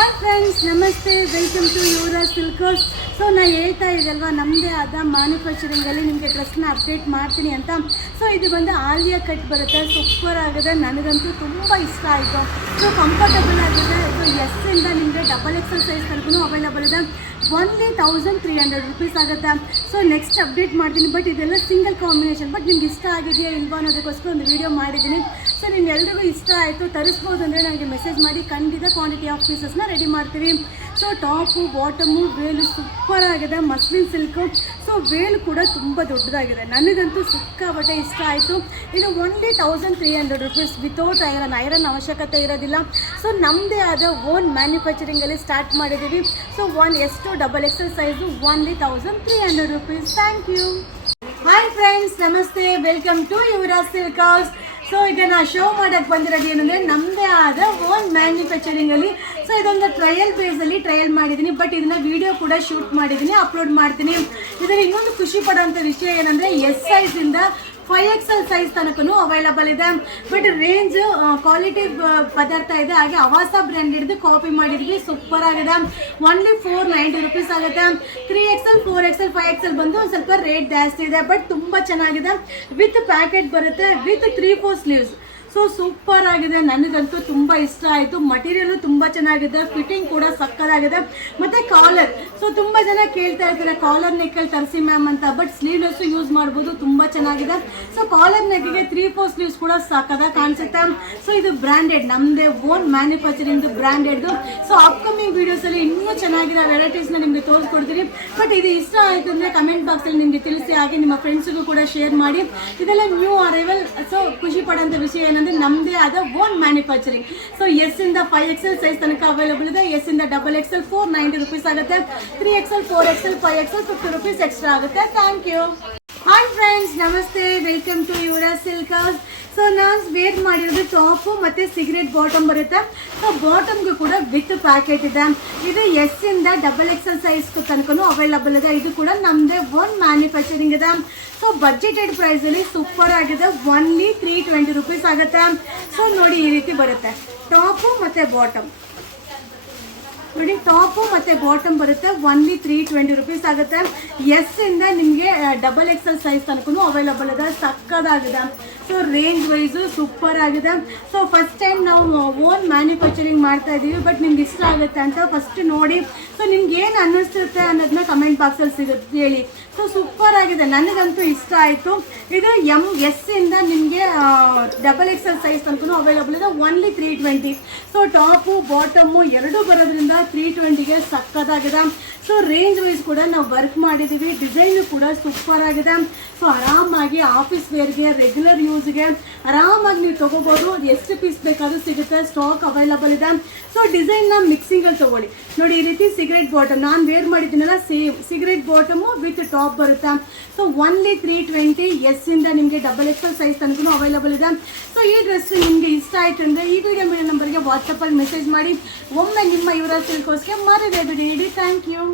Hi friends, ನಮಸ್ತೆ. Welcome to Yuvraj silk house. So ನಾನು ಹೇಳ್ತಾ ಇದ್ದಲ್ವಾ, ನಮ್ಮದೇ ಆದ ಮ್ಯಾನುಫ್ಯಾಕ್ಚರಿಂಗಲ್ಲಿ ನಿಮಗೆ ಡ್ರೆಸ್ನ ಅಪ್ಡೇಟ್ ಮಾಡ್ತೀನಿ ಅಂತ. ಸೊ ಇದು ಬಂದು ಆಲಿಯಾ ಕಟ್ ಬರುತ್ತೆ, ಸೂಪರ್ ಆಗಿದೆ. ನನಗಂತೂ ತುಂಬ ಇಷ್ಟ ಆಯಿತು. ಸೊ ಕಂಫರ್ಟಬಲ್ ಆಗಿದೆ. ಸೊ ಎಸ್ಸಿಂದ ನಿಮಗೆ XXL ಸೈಜ್ ತನಕ ಅವೈಲಬಲ್ ಇದೆ. ಓನ್ಲಿ 1300 ರೂಪೀಸ್ ಆಗುತ್ತೆ. ಸೊ ನೆಕ್ಸ್ಟ್ ಅಪ್ಡೇಟ್ ಮಾಡ್ತೀನಿ. ಬಟ್ ಇದೆಲ್ಲ ಸಿಂಗಲ್ ಕಾಂಬಿನೇಷನ್. ಬಟ್ ನಿಮ್ಗೆ ಇಷ್ಟ ಆಗಿದೆಯಾ ಇಲ್ವಾ ಅನ್ನೋದಕ್ಕೋಸ್ಕರ ಒಂದು ವಿಡಿಯೋ ಮಾಡಿದ್ದೀನಿ. ಸೊ ನಿಮ್ಗೆಲ್ರಿಗೂ ಇಷ್ಟ ಆಯಿತು, ತರಿಸ್ಬೋದು ಅಂದರೆ ನನಗೆ ಮೆಸೇಜ್ ಮಾಡಿ, ಖಂಡಿತ ಕ್ವಾಂಟಿಟಿ ಆಫ್ ಪೀಸಸ್ನ ರೆಡಿ ಮಾಡ್ತೀವಿ. So top, bottom, Velu super ಆಗಿದೆ, ಮಸ್ಲಿನ್ ಸಿಲ್ಕು. ಸೊ ವೇಲು ಕೂಡ ತುಂಬ ದೊಡ್ಡದಾಗಿದೆ. ನನಗಂತೂ ಸಿಕ್ಕಾಪಟ್ಟೆ ಇಷ್ಟ ಆಯಿತು. ಇದು ಓನ್ಲಿ 1300 ರೂಪೀಸ್ ವಿತೌಟ್ ಐರನ್ ಅವಶ್ಯಕತೆ ಇರೋದಿಲ್ಲ. ಸೊ ನಮ್ಮದೇ ಆದ ಓನ್ ಮ್ಯಾನುಫ್ಯಾಕ್ಚರಿಂಗಲ್ಲಿ ಸ್ಟಾರ್ಟ್ ಮಾಡಿದ್ದೀವಿ. ಸೊ ಎಷ್ಟು XXL size only 1300 rupees. Thank you. Hi friends, ನಮಸ್ತೆ. Welcome to Yuvraj silk house. So ಈಗ ನಾನು ಶೋ ಮಾಡೋಕ್ಕೆ ಬಂದಿರೋದು ಏನಂದರೆ, ನಮ್ಮದೇ ಆದ ಓನ್ ಮ್ಯಾನುಫ್ಯಾಕ್ಚರಿಂಗಲ್ಲಿ. ಸೊ ಇದೊಂದು ಟ್ರಯಲ್ ಬೇಸಲ್ಲಿ ಟ್ರಯಲ್ ಮಾಡಿದ್ದೀನಿ. ಬಟ್ ಇದನ್ನ ವಿಡಿಯೋ ಕೂಡ ಶೂಟ್ ಮಾಡಿದ್ದೀನಿ, ಅಪ್ಲೋಡ್ ಮಾಡ್ತೀನಿ. ಇದರಲ್ಲಿ ಇನ್ನೊಂದು ಖುಷಿ ಪಡೋಂಥ ವಿಷಯ ಏನಂದರೆ, ಎಸ್ ಸೈಜಿಂದ 5XL ಸೈಜ್ ತನಕನೂ ಅವೈಲಬಲ್ ಇದೆ. ಬಟ್ ರೇಂಜ್ ಕ್ವಾಲಿಟಿ ಪದಾರ್ಥ ಇದೆ. ಹಾಗೆ ಅವಾಸ ಬ್ರ್ಯಾಂಡ್ ಹಿಡಿದು ಕಾಪಿ ಮಾಡಿದ್ವಿ, ಸೂಪರ್ ಆಗಿದೆ. ಓನ್ಲಿ 490 ರೂಪೀಸ್ ಆಗುತ್ತೆ. 3XL, 4XL, 5XL ಬಂದು ಒಂದು ಸ್ವಲ್ಪ ರೇಟ್ ಜಾಸ್ತಿ ಇದೆ. ಬಟ್ ತುಂಬ ಚೆನ್ನಾಗಿದೆ. ವಿತ್ ಪ್ಯಾಕೆಟ್ ಬರುತ್ತೆ, ವಿತ್ 3/4 ಸ್ಲೀವ್ಸ್. ಸೊ ಸೂಪರ್ ಆಗಿದೆ. ನನಗಂತೂ ತುಂಬ ಇಷ್ಟ ಆಯಿತು. ಮಟೀರಿಯಲು ತುಂಬ ಚೆನ್ನಾಗಿದೆ, ಫಿಟ್ಟಿಂಗ್ ಕೂಡ ಸಕ್ಕತ್ತಾಗಿದೆ. ಮತ್ತು ಕಾಲರ್, ಸೊ ತುಂಬ ಜನ ಕೇಳ್ತಾ ಇರ್ತಾರೆ ಕಾಲರ್ ನೆಕ್ಕಲ್ಲಿ ತರಿಸಿ ಮ್ಯಾಮ್ ಅಂತ. ಬಟ್ ಸ್ಲೀವ್ಲೆಸ್ಸು ಯೂಸ್ ಮಾಡ್ಬೋದು, ತುಂಬ ಚೆನ್ನಾಗಿದೆ. ಸೊ ಕಾಲರ್ ನೆಕ್ಕಿಗೆ 3/4 ಸ್ಲೀವ್ಸ್ ಕೂಡ ಸಕ್ಕತ್ತಾಗಿ ಕಾಣಿಸುತ್ತೆ. ಸೊ ಇದು ಬ್ರ್ಯಾಂಡೆಡ್, ನಮ್ಮದೇ ಓನ್ ಮ್ಯಾನುಫ್ಯಾಕ್ಚರಿಂಗ್ ಬ್ರ್ಯಾಂಡೆಡ್ದು. ಸೊ ಅಪ್ಕಮಿಂಗ್ ವೀಡಿಯೋಸಲ್ಲಿ ಇನ್ನೂ ಚೆನ್ನಾಗಿರೋ ವೆರೈಟೀಸ್ನ ನಿಮಗೆ ತೋರಿಸ್ಕೊಡ್ತೀನಿ. ಬಟ್ ಇದು ಇಷ್ಟ ಆಯಿತು ಅಂದರೆ ಕಮೆಂಟ್ ಬಾಕ್ಸಲ್ಲಿ ನಿಮಗೆ ತಿಳಿಸಿ, ಹಾಗೆ ನಿಮ್ಮ ಫ್ರೆಂಡ್ಸಿಗೂ ಕೂಡ ಶೇರ್ ಮಾಡಿ. ಇದೆಲ್ಲ ನ್ಯೂ ಅರೈವಲ್. ಸೊ ಖುಷಿ ಪಡೋಂಥ ವಿಷಯ ಏನಂದರೆ, ನಮ್ಮದೇ ಆದ ಓನ್ ಮ್ಯಾನುಫ್ಯಾಕ್ಚರಿಂಗ್. ಸೊ ಎಸ್ಸಿಂದ 5XL ಸೈಜ್ ತನಕ ಅವೈಲಬಲ್ ಇದೆ. ಎಸ್ಸಿಂದ XXL 490 ರೂಪೀಸ್ ಆಗುತ್ತೆ. 3XL, 4XL, 5XL 50 rupees extra ಆಗುತ್ತೆ. Thank you. ಹಾಯ್ ಫ್ರೆಂಡ್ಸ್, ನಮಸ್ತೆ. Welcome to Yuvraj silk house. So ನಾನು ವೇರ್ ಮಾಡಿರೋದು ಟಾಪು ಮತ್ತು ಸಿಗರೇಟ್ ಬಾಟಮ್ ಬರುತ್ತೆ. ಸೊ ಬಾಟಮ್ಗೂ ಕೂಡ ವಿತ್ ಪ್ಯಾಕೆಟ್ ಇದೆ. ಇದು ಎಸ್ಸಿಂದ XXL ಸೈಜ್ ತನಕನೂ ಅವೈಲಬಲ್ ಇದೆ. ಇದು ಕೂಡ ನಮ್ಮದೇ ಓನ್ ಮ್ಯಾನುಫ್ಯಾಕ್ಚರಿಂಗ್ ಇದೆ. ಸೊ ಬಜೆಟೆಡ್ ಪ್ರೈಸಲ್ಲಿ ಸೂಪರ್ ಆಗಿದೆ. ಓನ್ಲಿ 320 ರೂಪೀಸ್ ಆಗುತ್ತೆ. ಸೊ ನೋಡಿ, ಈ ರೀತಿ ಬರುತ್ತೆ ಟಾಪು ಮತ್ತು ಬಾಟಮ್. ನೋಡಿ, ಟಾಪು ಮತ್ತು ಬಾಟಮ್ ಬರುತ್ತೆ. ಓನ್ಲಿ 320 ರೂಪೀಸ್ ಆಗುತ್ತೆ. ಎಸ್ಸಿಂದ ನಿಮಗೆ XXL ಸೈಜ್ ತನಕನೂ ಅವೈಲಬಲ್ ಇದೆ. ಸಕ್ಕದಾಗಿದೆ. ಸೊ ರೇಂಜ್ ವೈಸು ಸೂಪರ್ ಆಗಿದೆ. ಸೊ ಫಸ್ಟ್ ಟೈಮ್ ನಾವು ಓನ್ ಮ್ಯಾನುಫ್ಯಾಕ್ಚರಿಂಗ್ ಮಾಡ್ತಾ ಇದ್ದೀವಿ. ಬಟ್ ನಿಮ್ಗೆ ಇಷ್ಟ ಆಗುತ್ತೆ ಅಂತ ಫಸ್ಟ್ ನೋಡಿ. ಸೊ ನಿಮ್ಗೆ ಏನು ಅನ್ನಿಸುತ್ತೆ ಅನ್ನೋದನ್ನ ಕಮೆಂಟ್ ಬಾಕ್ಸಲ್ಲಿ ಸಿಗುತ್ತೆ, ಹೇಳಿ. ಸೊ ಸೂಪರ್ ಆಗಿದೆ, ನನಗಂತೂ ಇಷ್ಟ ಆಯಿತು. ಇದು ಎಸ್ಸಿಂದ ನಿಮಗೆ XXL ಸೈಜ್ ತನಕ ಅವೈಲಬಲ್ ಇದೆ. ಓನ್ಲಿ 320. ಸೊ ಟಾಪು ಬಾಟಮು ಎರಡೂ ಬರೋದ್ರಿಂದ 320ಗೆ ಸಕ್ಕತ್ತಾಗಿದೆ. ಸೊ ರೇಂಜ್ ವೈಸ್ ಕೂಡ ನಾವು ವರ್ಕ್ ಮಾಡಿದ್ದೀವಿ. ಡಿಸೈನು ಕೂಡ ಸೂಪರ್ ಆಗಿದೆ. ಸೊ ಆರಾಮಾಗಿ ಆಫೀಸ್ ವೇರ್ಗೆ, ರೆಗ್ಯುಲರ್ ಯೂಸ್ಗೆ ಆರಾಮಾಗಿ ನೀವು ತೊಗೋಬೋದು. ಎಷ್ಟು ಪೀಸ್ ಬೇಕಾದರೂ ಸಿಗುತ್ತೆ, ಸ್ಟಾಕ್ ಅವೈಲಬಲ್ ಇದೆ. ಸೊ ಡಿಸೈನ್ನ ಮಿಕ್ಸಿಂಗಲ್ಲಿ ತೊಗೊಳ್ಳಿ. ನೋಡಿ, ಈ ರೀತಿ ಸಿಗರೇಟ್ ಬಾಟಮ್ ನಾನು ವೇರ್ ಮಾಡಿದ್ದೀನಲ್ಲ, same cigarette bottom with top ಬರುತ್ತೆ. So only 320. ಎಸ್ಸಿಂದ ನಿಮಗೆ XXL ಸೈಜ್ ತನಕ ಅವೈಲಬಲ್ ಇದೆ. ಸೊ ಈ ಡ್ರೆಸ್ ನಿಮಗೆ ಇಷ್ಟ ಆಯಿತು ಅಂದರೆ ಈ ವಿಡಿಯೋ ಮೇಲೆ ನಂಬರ್ಗೆ ವಾಟ್ಸಪ್ಪಲ್ಲಿ ಮೆಸೇಜ್ ಮಾಡಿ. ಒಮ್ಮೆ ನಿಮ್ಮ ಯುವರಾಜ್ ಸಿಲ್ಕ್ ಹೌಸ್ಗೆ ಮರಿಬೇಡಿ. Thank you.